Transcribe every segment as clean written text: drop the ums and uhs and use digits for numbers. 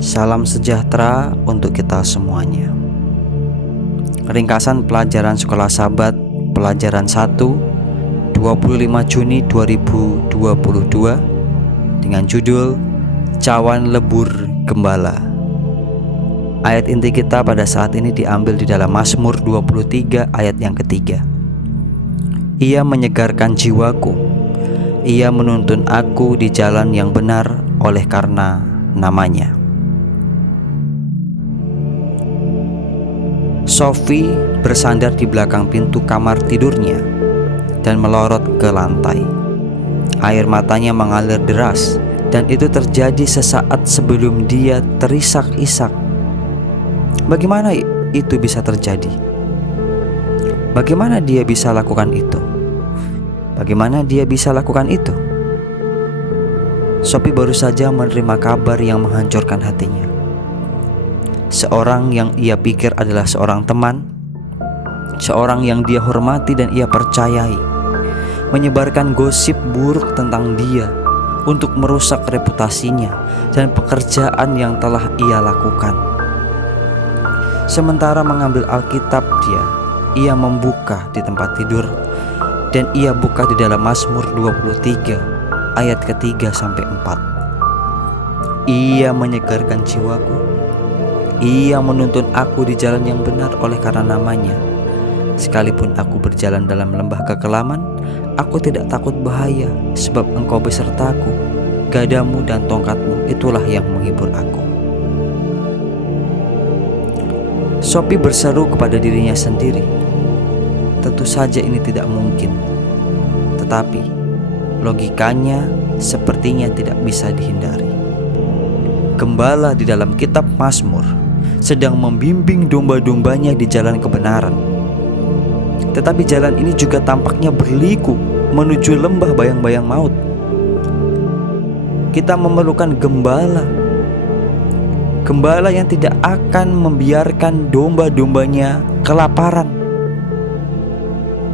Salam sejahtera untuk kita semuanya. Ringkasan pelajaran Sekolah Sabat, pelajaran 1, 25 Juni 2022 dengan judul Cawan Lebur Gembala. Ayat inti kita pada saat ini diambil di dalam Mazmur 23 ayat yang ketiga. Ia menyegarkan jiwaku, ia menuntun aku di jalan yang benar oleh karena namanya. Sophie bersandar di belakang pintu kamar tidurnya dan melorot ke lantai. Air matanya mengalir deras, dan itu terjadi sesaat sebelum dia terisak-isak. Bagaimana itu bisa terjadi? Bagaimana dia bisa lakukan itu? Bagaimana dia bisa lakukan itu? Sophie baru saja menerima kabar yang menghancurkan hatinya. Seorang yang ia pikir adalah seorang teman, seorang yang dia hormati dan ia percayai, menyebarkan gosip buruk tentang dia untuk merusak reputasinya dan pekerjaan yang telah ia lakukan. Sementara mengambil Alkitab ia membuka di tempat tidur, dan ia buka di dalam Mazmur 23 ayat ketiga sampai 4. Ia menyegarkan jiwaku, ia menuntun aku di jalan yang benar oleh karena namanya. Sekalipun aku berjalan dalam lembah kekelaman, aku tidak takut bahaya, sebab engkau besertaku. Gadamu dan tongkatmu itulah yang menghibur aku. Sophie berseru kepada dirinya sendiri. Tentu saja ini tidak mungkin, tetapi logikanya sepertinya tidak bisa dihindari. Gembala di dalam kitab Mazmur sedang membimbing domba-dombanya di jalan kebenaran. Tetapi jalan ini juga tampaknya berliku menuju lembah bayang-bayang maut. Kita memerlukan gembala. Gembala yang tidak akan membiarkan domba-dombanya kelaparan.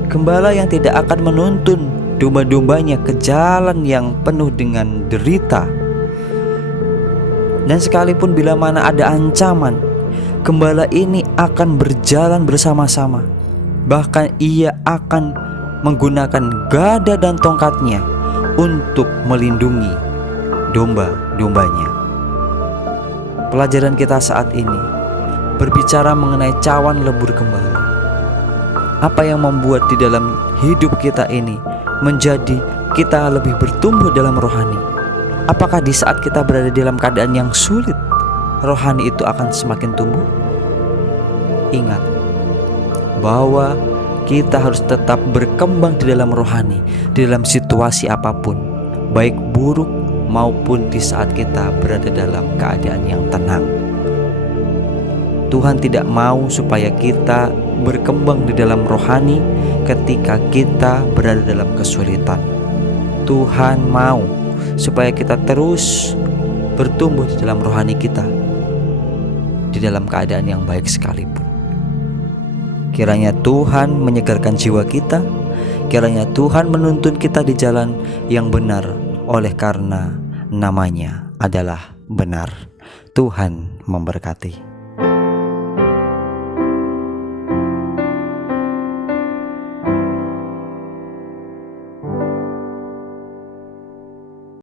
Gembala yang tidak akan menuntun domba-dombanya ke jalan yang penuh dengan derita. Dan sekalipun bila mana ada ancaman, gembala ini akan berjalan bersama-sama. Bahkan ia akan menggunakan gada dan tongkatnya untuk melindungi domba-dombanya. Pelajaran kita saat ini berbicara mengenai cawan lebur gembala. Apa yang membuat di dalam hidup kita ini menjadi kita lebih bertumbuh dalam rohani? Apakah di saat kita berada dalam keadaan yang sulit, rohani itu akan semakin tumbuh? Ingat bahwa kita harus tetap berkembang di dalam rohani, di dalam situasi apapun, baik buruk maupun di saat kita berada dalam keadaan yang tenang. Tuhan tidak mau supaya kita berkembang di dalam rohani ketika kita berada dalam kesulitan. Tuhan mau supaya kita terus bertumbuh di dalam rohani kita, di dalam keadaan yang baik sekalipun. Kiranya Tuhan menyegarkan jiwa kita, kiranya Tuhan menuntun kita di jalan yang benar oleh karena namanya adalah benar. Tuhan memberkati.